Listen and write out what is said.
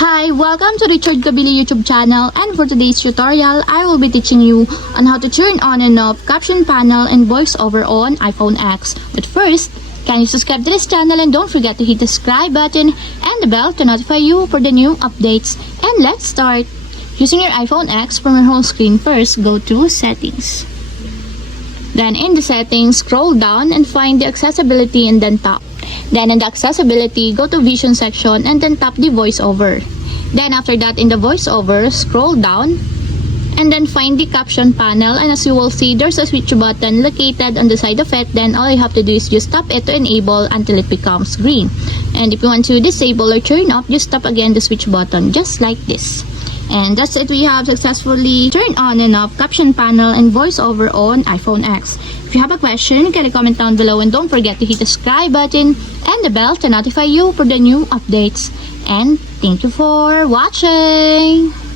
Hi, welcome to Richard Kabili YouTube channel, and for today's tutorial, I will be teaching you on how to turn on and off caption panel and voiceover on iPhone X. But first, can you subscribe to this channel and don't forget to hit the subscribe button and the bell to notify you for the new updates. And let's start. Using your iPhone X, from your home screen, first go to Settings. Then in the settings, scroll down and find the accessibility and then tap. Then in the accessibility, go to vision section and then tap the voiceover. Then after that, in the voiceover, scroll down and then find the caption panel, and as you will see, there's a switch button located on the side of it. Then all you have to do is just tap it to enable until it becomes green. And if you want to disable or turn off, just tap again the switch button just like this. And that's it. We have successfully turned on and off caption panel and voiceover on iPhone X. If you have a question, you can comment down below, and don't forget to hit the subscribe button and the bell to notify you for the new updates. And thank you for watching!